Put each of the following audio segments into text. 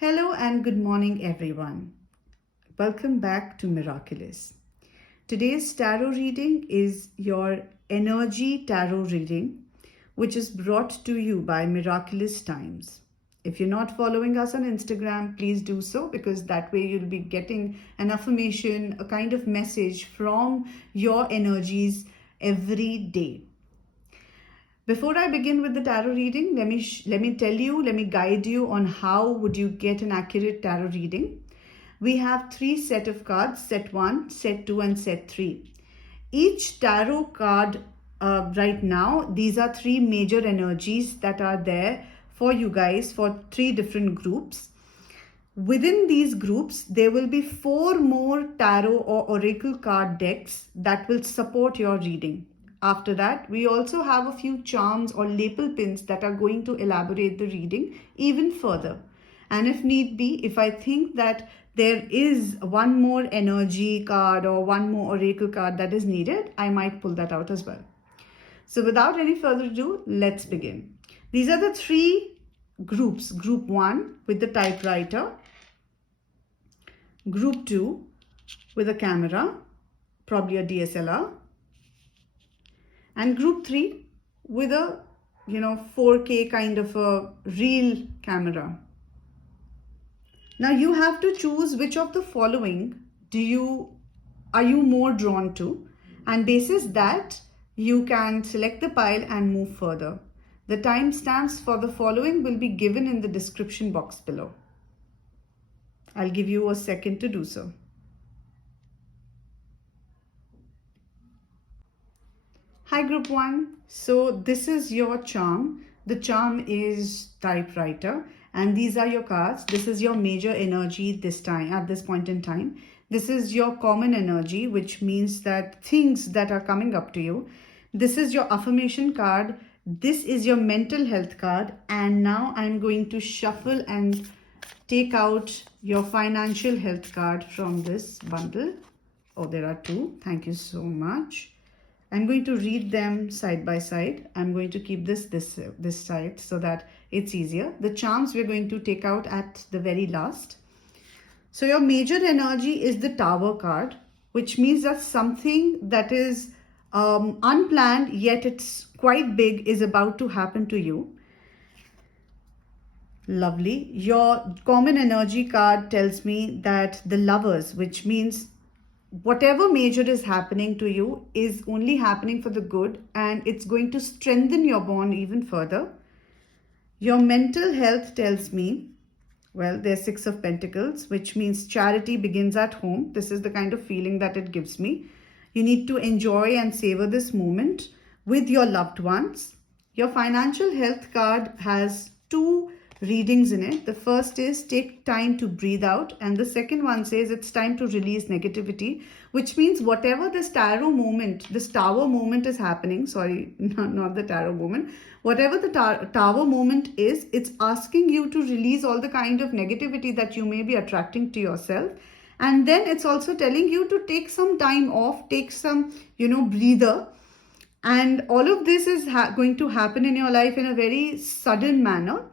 Hello and good morning, everyone. Welcome back to Merakilous. Today's tarot reading is your energy tarot reading, which is brought to you by Miraculous Times. If you're not following us on Instagram, please do so because that way you'll be getting an affirmation, a kind of message from your energies every day. Before I begin with the tarot reading, let me guide you on how would you get an accurate tarot reading. We have three set of cards, set 1, set 2 and set 3. Each tarot card right now, these are three major energies that are there for you guys for three different groups. Within these groups, there will be 4 more tarot or oracle card decks that will support your reading. After that, we also have a few charms or lapel pins that are going to elaborate the reading even further. And if need be, if I think that there is one more energy card or one more oracle card that is needed, I might pull that out as well. So without any further ado, let's begin. These are the three groups. Group 1 with the typewriter. Group 2 with a camera, probably a DSLR. And group 3 with a 4K kind of a real camera. Now you have to choose which of the following are you more drawn to, and basis that you can select the pile and move further. The timestamps for the following will be given in the description box below. I'll give you a second to do so. Hi group 1, so this is your charm. The charm is typewriter and these are your cards. This is your major energy this time, at this point in time. This is your common energy, which means that things that are coming up to you. This is your affirmation card. This is your mental health card. And now I'm going to shuffle and take out your financial health card from this bundle. Oh, there are 2. Thank you so much. I'm going to read them side by side. I'm going to keep this side so that it's easier. The charms we're going to take out at the very last. So your major energy is the Tower card, which means that something that is unplanned yet it's quite big is about to happen to you. Lovely. Your common energy card tells me that the Lovers, which means whatever major is happening to you is only happening for the good and it's going to strengthen your bond even further. Your mental health tells me, well, there's 6 of Pentacles, which means charity begins at home. This is the kind of feeling that it gives me. You need to enjoy and savor this moment with your loved ones. Your financial health card has 2 readings in it. The first is take time to breathe out, and the second one says it's time to release negativity, which means whatever this tower moment is happening, sorry, not the tarot moment, whatever the tower moment is, it's asking you to release all the kind of negativity that you may be attracting to yourself. And then it's also telling you to take some time off, take some breather. And all of this is going to happen in your life in a very sudden manner.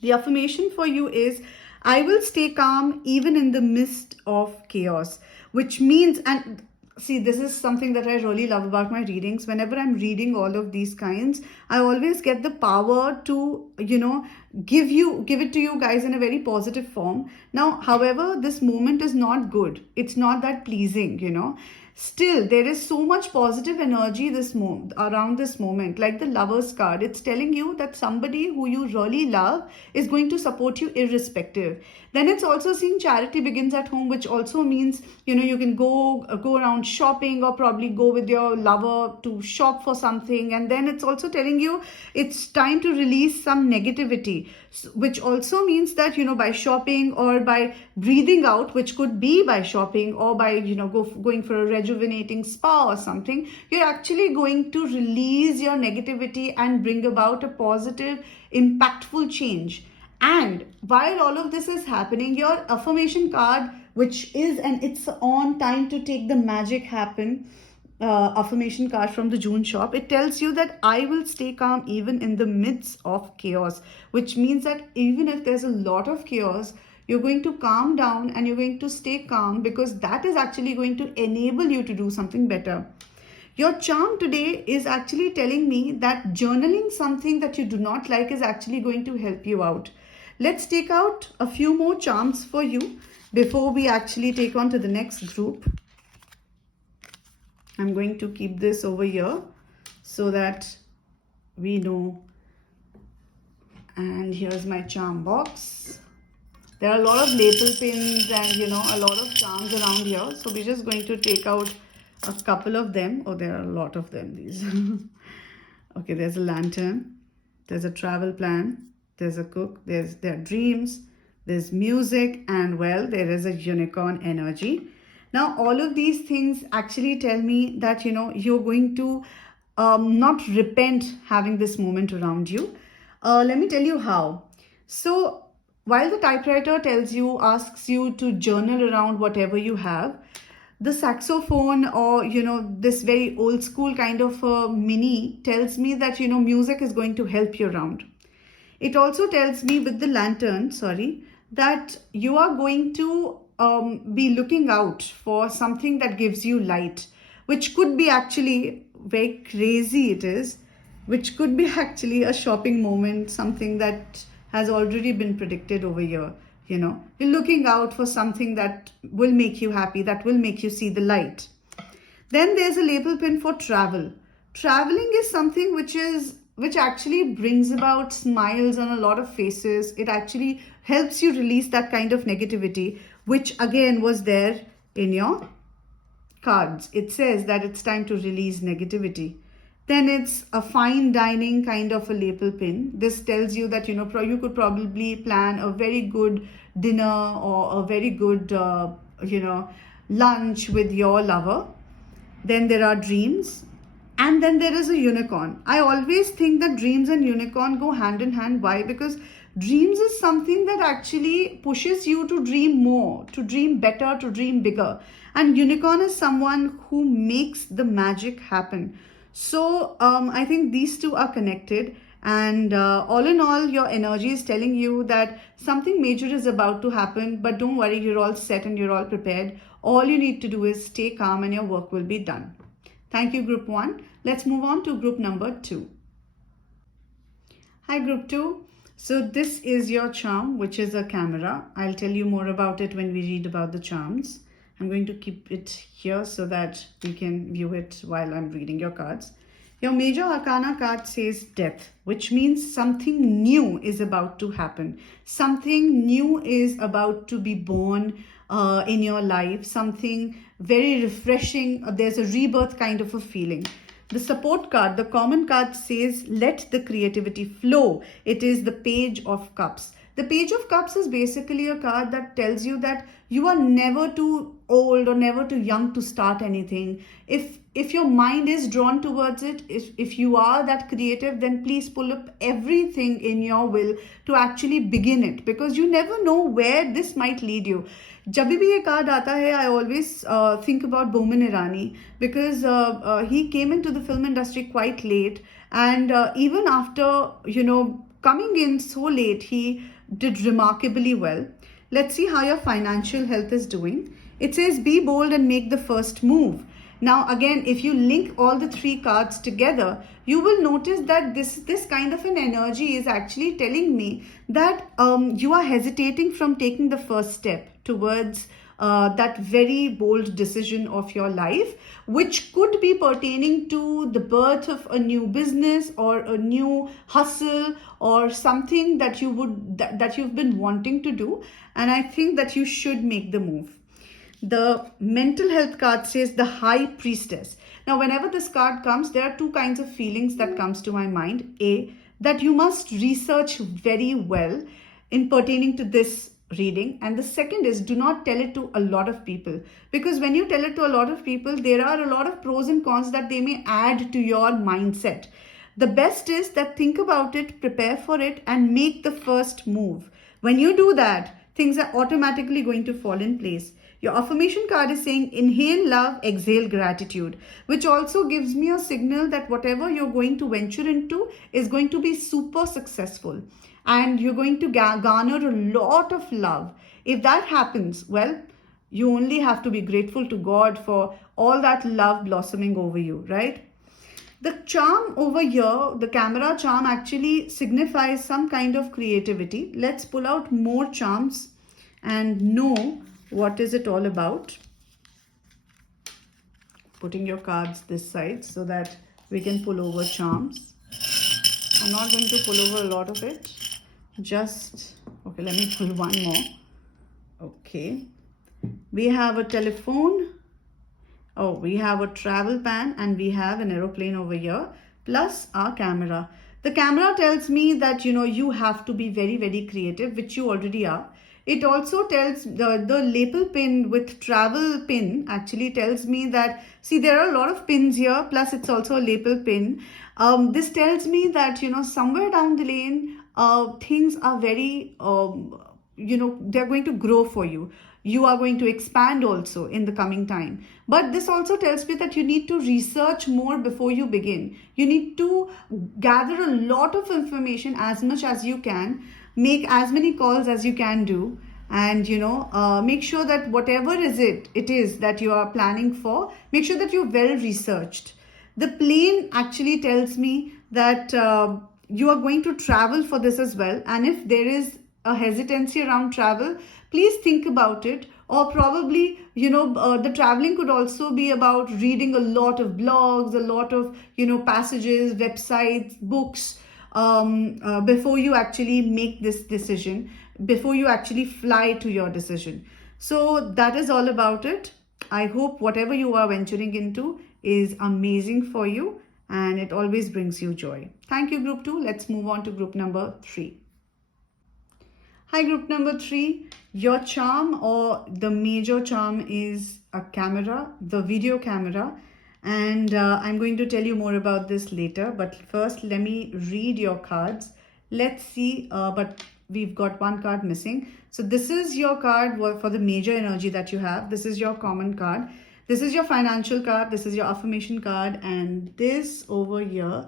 The affirmation for you is, I will stay calm even in the midst of chaos, which means, and see, this is something that I really love about my readings. Whenever I'm reading all of these kinds, I always get the power to, give it to you guys in a very positive form. Now, however, this moment is not good. It's not that pleasing, Still, there is so much positive energy around this moment, like the Lovers card. It's telling you that somebody who you really love is going to support you irrespective. Then it's also seeing charity begins at home, which also means, you can go around shopping or probably go with your lover to shop for something. And then it's also telling you it's time to release some negativity, which also means that, by shopping or by breathing out, which could be by shopping or by, going for a rejuvenating spa or something, you're actually going to release your negativity and bring about a positive, impactful change. And while all of this is happening, your affirmation card, which is, and it's on time to take the magic happen, affirmation card from the June shop. It tells you that I will stay calm even in the midst of chaos, which means that even if there's a lot of chaos, you're going to calm down and you're going to stay calm, because that is actually going to enable you to do something better. Your charm today is actually telling me that journaling something that you do not like is actually going to help you out. Let's take out a few more charms for you before we actually take on to the next group. I'm going to keep this over here so that we know. And here's my charm box. There are a lot of lapel pins and a lot of charms around here. So we're just going to take out a couple of them. Oh, there are a lot of them, these. Okay, there's a lantern. There's a travel plan. There's a cook. There are dreams. There's music. And well, there is a unicorn energy. Now, all of these things actually tell me that, you're going to not repent having this moment around you. Let me tell you how. So, while the typewriter asks you to journal around whatever you have, the saxophone or, this very old school kind of mini tells me that, music is going to help you around. It also tells me with the lantern, that you are going to be looking out for something that gives you light, which could be actually very crazy it is, which could be actually a shopping moment, something that has already been predicted over here. You're looking out for something that will make you happy, that will make you see the light. Then there's a label pin for travel. Traveling is something which actually brings about smiles on a lot of faces. It actually helps you release that kind of negativity, which again was there in your cards. It says that it's time to release negativity. Then it's a fine dining kind of a lapel pin. This tells you that, you could probably plan a very good dinner or a very good, lunch with your lover. Then there are dreams. And then there is a unicorn. I always think that dreams and unicorn go hand in hand. Why? Because dreams is something that actually pushes you to dream more, to dream better, to dream bigger. And unicorn is someone who makes the magic happen. So I think these two are connected. And all in all, your energy is telling you that something major is about to happen. But don't worry, you're all set and you're all prepared. All you need to do is stay calm and your work will be done. Thank you, group 1. Let's move on to group number 2. Hi, group 2. So this is your charm, which is a camera. I'll tell you more about it when we read about the charms. I'm going to keep it here so that we can view it while I'm reading your cards. Your major arcana card says death, which means something new is about to happen. Something new is about to be born in your life. Something very refreshing. There's a rebirth kind of a feeling. The support card, the common card, says let the creativity flow. It is the Page of Cups. The Page of Cups is basically a card that tells you that you are never too old or never too young to start anything. If your mind is drawn towards it, if you are that creative, then please pull up everything in your will to actually begin it, because you never know where this might lead you. जब भी ये card आता है, I always think about Boman Irani, because he came into the film industry quite late, and even after coming in so late, he did remarkably well. Let's see how your financial health is doing. It says be bold and make the first move. Now again, if you link all the 3 cards together, you will notice that this kind of an energy is actually telling me that you are hesitating from taking the first step towards that very bold decision of your life, which could be pertaining to the birth of a new business or a new hustle or something that you've been wanting to do. And I think that you should make the move. The mental health card says the High Priestess. Now, whenever this card comes, there are 2 kinds of feelings that comes to my mind. A, that you must research very well in pertaining to this reading. And the second is, do not tell it to a lot of people, because when you tell it to a lot of people, there are a lot of pros and cons that they may add to your mindset. The best is that think about it, prepare for it, and make the first move. When you do that, things are automatically going to fall in place. Your affirmation card is saying inhale love, exhale gratitude, which also gives me a signal that whatever you're going to venture into is going to be super successful and you're going to garner a lot of love. If that happens, well, you only have to be grateful to God for all that love blossoming over you, right? The charm over here, the camera charm, actually signifies some kind of creativity. Let's pull out more charms and know what is it all about. Putting your cards this side so that we can pull over charms. I'm not going to pull over a lot of it. Just, okay, let me pull one more. Okay. We have a telephone. Oh, we have a travel pan and we have an aeroplane over here, plus our camera. The camera tells me that, you have to be very, very creative, which you already are. It also tells the lapel pin with travel pin actually tells me that, see, there are a lot of pins here, plus it's also a lapel pin. This tells me that, somewhere down the lane, things are very, they're going to grow for you. You are going to expand also in the coming time. But this also tells me that you need to research more before you begin. You need to gather a lot of information as much as you can, make as many calls as you can do, and make sure that whatever it is that you are planning for, make sure that you're well researched. The plane actually tells me that you are going to travel for this as well, and if there is a hesitancy around travel, please think about it. Or probably, the traveling could also be about reading a lot of blogs, a lot of, passages, websites, books, before you actually make this decision, before you actually fly to your decision. So that is all about it. I hope whatever you are venturing into is amazing for you and it always brings you joy. Thank you, group 2. Let's move on to group number 3. Hi, group number 3. Your charm or the major charm is a camera, the video camera. And I'm going to tell you more about this later. But first, let me read your cards. Let's see. But we've got one card missing. So this is your card for the major energy that you have. This is your common card. This is your financial card. This is your affirmation card. And this over here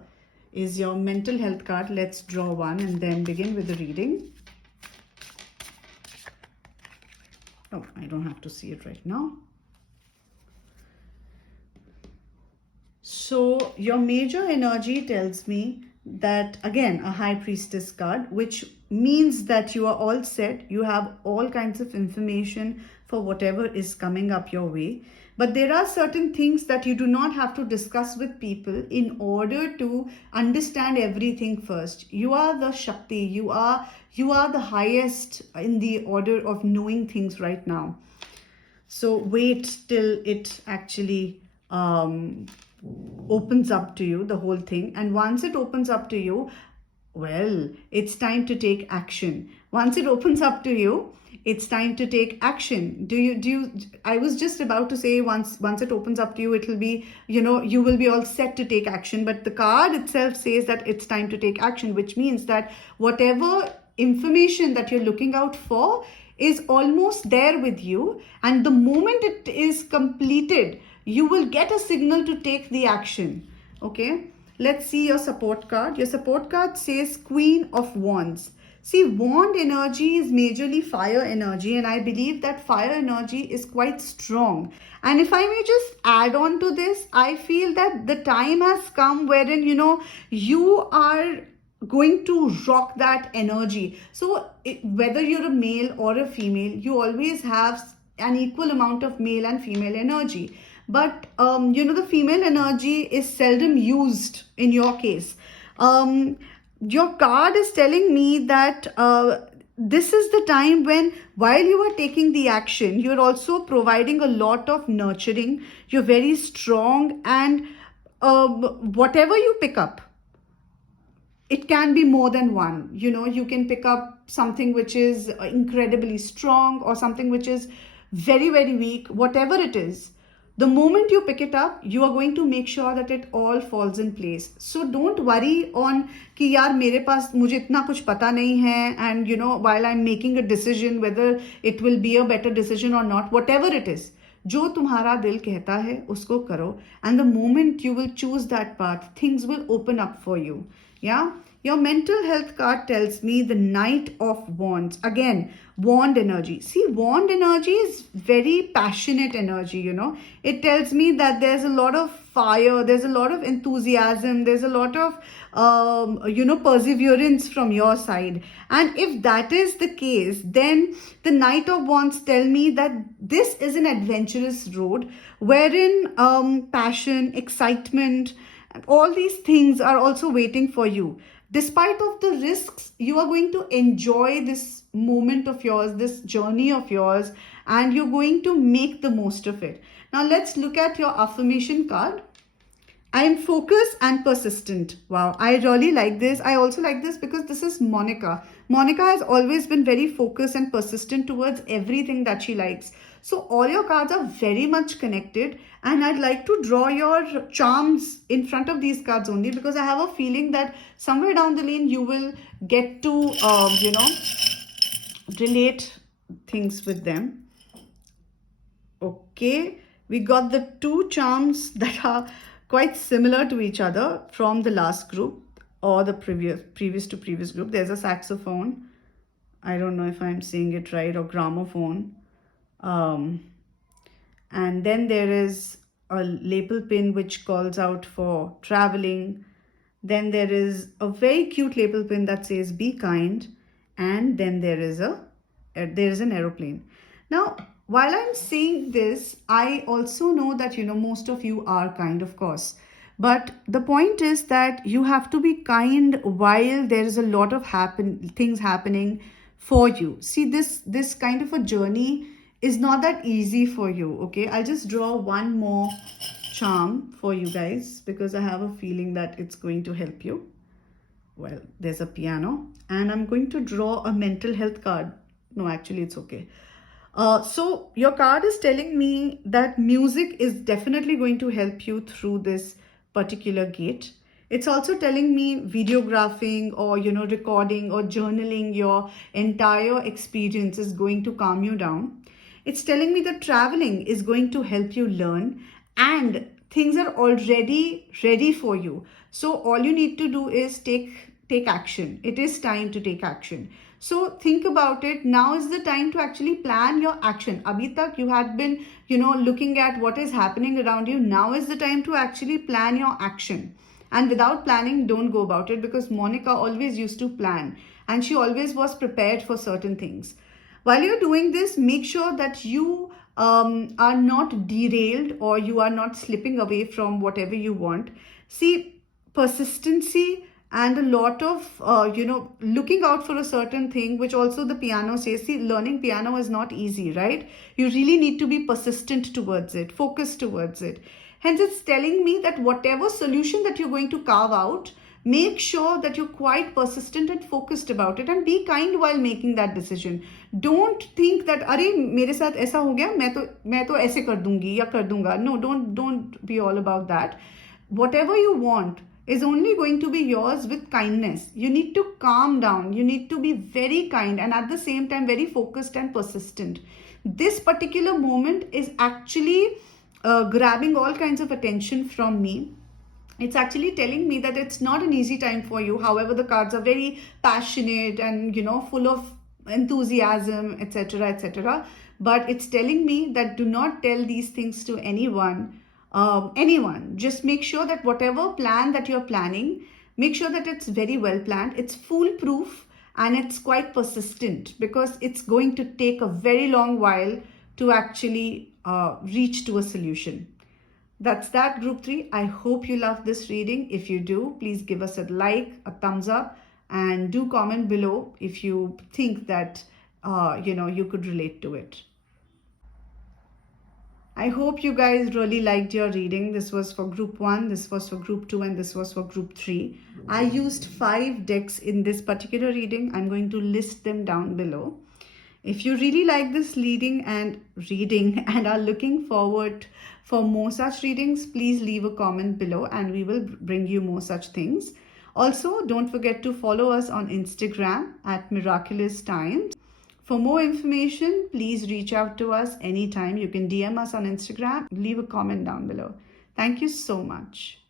is your mental health card. Let's draw one and then begin with the reading. Oh, I don't have to see it right now. So your major energy tells me that, again, a high priestess card, which means that you are all set. You have all kinds of information for whatever is coming up your way. But there are certain things that you do not have to discuss with people in order to understand everything first. You are the Shakti. You are the highest in the order of knowing things right now. So wait till it actually opens up to you, the whole thing. And once it opens up to you, well, it's time to take action. Once it opens up to you, it's time to take action. I was just about to say once it opens up to you, it will be, you will be all set to take action. But the card itself says that it's time to take action, which means that whatever information that you're looking out for is almost there with you. And the moment it is completed, you will get a signal to take the action. Okay, let's see your support card. Your support card says Queen of Wands. See, wand energy is majorly fire energy, and I believe that fire energy is quite strong. And if I may just add on to this, I feel that the time has come wherein, you are going to rock that energy. So whether you're a male or a female, you always have an equal amount of male and female energy. But, the female energy is seldom used in your case. Your card is telling me that this is the time when, while you are taking the action, you're also providing a lot of nurturing. You're very strong, and whatever you pick up, it can be more than one. You can pick up something which is incredibly strong or something which is very, very weak. Whatever it is, The moment you pick it up, you are going to make sure that it all falls in place. So don't worry on कि यार मेरे पास मुझे इतना कुछ पता नहीं है, and you know, while I'm making a decision whether it will be a better decision or not, whatever it is, जो तुम्हारा दिल कहता है उसको करो, and the moment you will choose that path, things will open up for you. Yeah. Your mental health card tells me the Knight of Wands. Again, wand energy. See, wand energy is very passionate energy, you know. It tells me that there's a lot of fire, there's a lot of enthusiasm, there's a lot of, perseverance from your side. And if that is the case, then the Knight of Wands tell me that this is an adventurous road wherein passion, excitement, all these things are also waiting for you. Despite of the risks, you are going to enjoy this moment of yours, this journey of yours, and you're going to make the most of it. Now let's look at your affirmation card. I am focused and persistent. Wow, I really like this. I also like this because this is Monica. Monica has always been very focused and persistent towards everything that she likes. So all your cards are very much connected, and I'd like to draw your charms in front of these cards only because I have a feeling that somewhere down the lane you will get to, relate things with them. Okay, we got the two charms that are quite similar to each other from the last group or the previous to previous group. There's a saxophone. I don't know if I'm saying it right, or gramophone. And then there is a lapel pin which calls out for traveling. Then there is a very cute lapel pin that says be kind. And then there is an aeroplane. Now, while I'm saying this, I also know that, most of you are kind, of course. But the point is that you have to be kind while there is a lot of things happening for you. See, this kind of a journey is not that easy for you, okay? I'll just draw one more charm for you guys because I have a feeling that it's going to help you. Well, there's a piano, and I'm going to draw a mental health card. No, actually, it's okay. So your card is telling me that music is definitely going to help you through this particular gate. It's also telling me videographing or, recording or journaling your entire experience is going to calm you down. It's telling me that traveling is going to help you learn, and things are already ready for you. So all you need to do is take action. It is time to take action. So think about it. Now is the time to actually plan your action. Abhi tak you had been, looking at what is happening around you. Now is the time to actually plan your action. And without planning, don't go about it, because Monica always used to plan and she always was prepared for certain things. While you're doing this, make sure that you are not derailed or you are not slipping away from whatever you want. See, persistency and a lot of, looking out for a certain thing, which also the piano says. See, learning piano is not easy, right? You really need to be persistent towards it, focused towards it. Hence, it's telling me that whatever solution that you're going to carve out, make sure that you're quite persistent and focused about it, and be kind while making that decision. Don't think that अरे मेरे साथ ऐसा हो गया, मैं तो ऐसे कर दूंगी या कर दूंगा. No, don't be all about that. Whatever you want is only going to be yours with kindness. You need to calm down. You need to be very kind and at the same time very focused and persistent. This particular moment is actually grabbing all kinds of attention from me. It's actually telling me that it's not an easy time for you. However, the cards are very passionate and, full of enthusiasm, etc., etc. But it's telling me that do not tell these things to anyone. Just make sure that whatever plan that you're planning, make sure that it's very well planned, it's foolproof, and it's quite persistent, because it's going to take a very long while to actually reach to a solution. That's that, group 3. I hope you love this reading. If you do, please give us a like, a thumbs up, and do comment below if you think that you could relate to it. I hope you guys really liked your reading. This was for group 1, this was for group 2, and this was for group 3. I used 5 decks in this particular reading. I'm going to list them down below. If you really like this reading and are looking forward For more such readings, please leave a comment below and we will bring you more such things. Also, don't forget to follow us on Instagram at Miraculous Times. For more information, please reach out to us anytime. You can DM us on Instagram, leave a comment down below. Thank you so much.